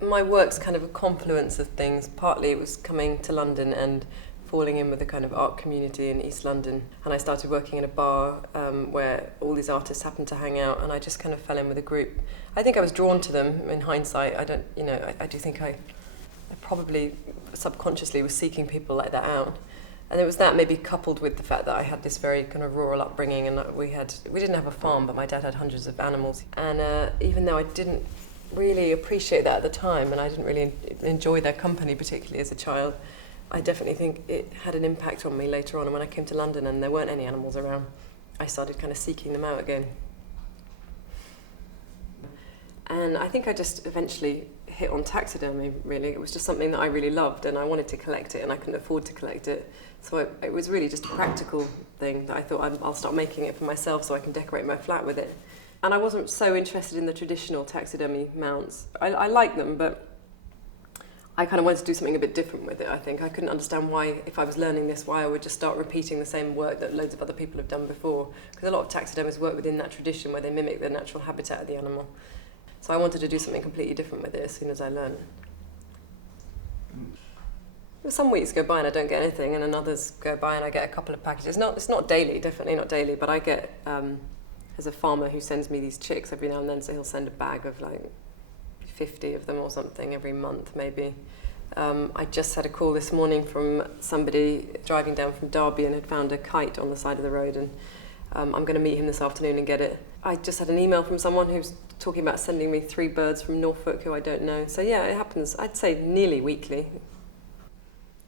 my work's kind of a confluence of things. Partly it was coming to London and falling in with the kind of art community in East London, and I started working in a bar where all these artists happened to hang out, and I just kind of fell in with a group. I think I was drawn to them in hindsight. I don't, you know, I do think I probably subconsciously was seeking people like that out. And it was that maybe coupled with the fact that I had this very kind of rural upbringing, and we didn't have a farm, but my dad had hundreds of animals. And even though I didn't really appreciate that at the time, and I didn't really enjoy their company, particularly as a child, I definitely think it had an impact on me later on. And when I came to London and there weren't any animals around, I started kind of seeking them out again. And I think I just eventually hit on taxidermy, really. It was just something that I really loved, and I wanted to collect it, and I couldn't afford to collect it. So it was really just a practical thing that I thought I'll start making it for myself so I can decorate my flat with it. And I wasn't so interested in the traditional taxidermy mounts. I like them, but I kind of wanted to do something a bit different with it, I think. I couldn't understand why, if I was learning this, why I would just start repeating the same work that loads of other people have done before. Because a lot of taxidermists work within that tradition where they mimic the natural habitat of the animal. So I wanted to do something completely different with it as soon as I learned. Some weeks go by and I don't get anything, and then others go by and I get a couple of packages. It's not daily, definitely not daily, but I get, there's a farmer who sends me these chicks every now and then, so he'll send a bag of like 50 of them or something every month maybe. I just had a call this morning from somebody driving down from Derby and had found a kite on the side of the road, and I'm going to meet him this afternoon and get it. I just had an email from someone who's talking about sending me 3 birds from Norfolk who I don't know. So yeah, it happens, I'd say nearly weekly.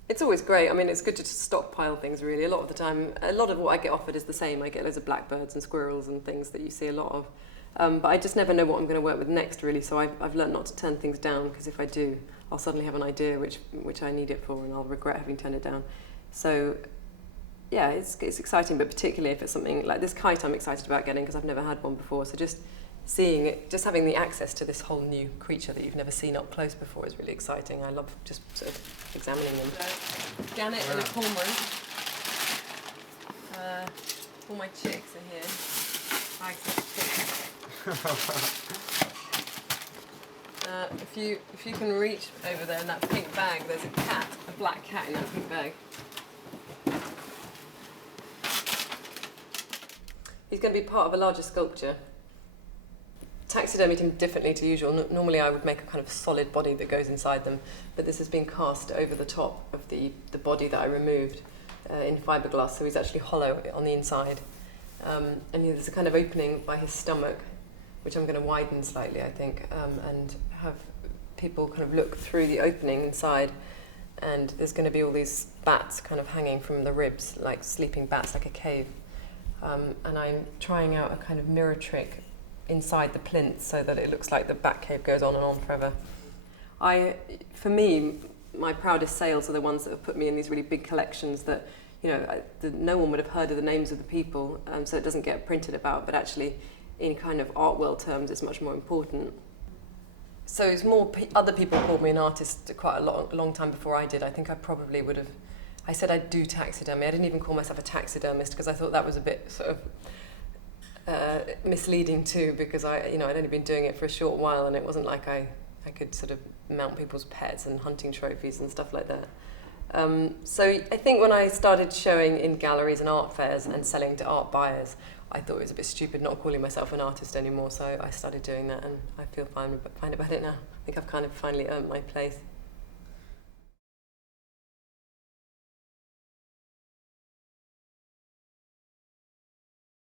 It's always great. I mean, it's good to just stockpile things, really. A lot of the time, a lot of what I get offered is the same. I get loads of blackbirds and squirrels and things that you see a lot of. But I just never know what I'm going to work with next, really. So I've learned not to turn things down, because if I do, I'll suddenly have an idea which I need it for, and I'll regret having turned it down. So yeah, it's exciting, but particularly if it's something like this kite I'm excited about getting, because I've never had one before. So just seeing it, just having the access to this whole new creature that you've never seen up close before is really exciting. I love just sort of examining them. Gannet and a cormorant. All my chicks are here. Bags of chicks. If you can reach over there in that pink bag, there's a cat, a black cat in that pink bag. He's going to be part of a larger sculpture. Taxidermied him differently to usual. Normally I would make a kind of solid body that goes inside them, but this has been cast over the top of the body that I removed in fiberglass, so he's actually hollow on the inside. And there's a kind of opening by his stomach, which I'm going to widen slightly, I think, and have people kind of look through the opening inside, and there's going to be all these bats kind of hanging from the ribs, like sleeping bats, like a cave. And I'm trying out a kind of mirror trick inside the plinth so that it looks like the bat cave goes on and on forever. For me, my proudest sales are the ones that have put me in these really big collections that, you know, no one would have heard of the names of the people, so it doesn't get printed about, but actually in kind of art world terms it's much more important. So it's more, other people called me an artist quite a long time before I did. I think I probably would have, I said I'd do taxidermy. I didn't even call myself a taxidermist because I thought that was a bit sort of misleading too, because I'd only been doing it for a short while, and it wasn't like I could sort of mount people's pets and hunting trophies and stuff like that. So I think when I started showing in galleries and art fairs and selling to art buyers, I thought it was a bit stupid not calling myself an artist anymore, so I started doing that, and I feel fine about it now. I think I've kind of finally earned my place.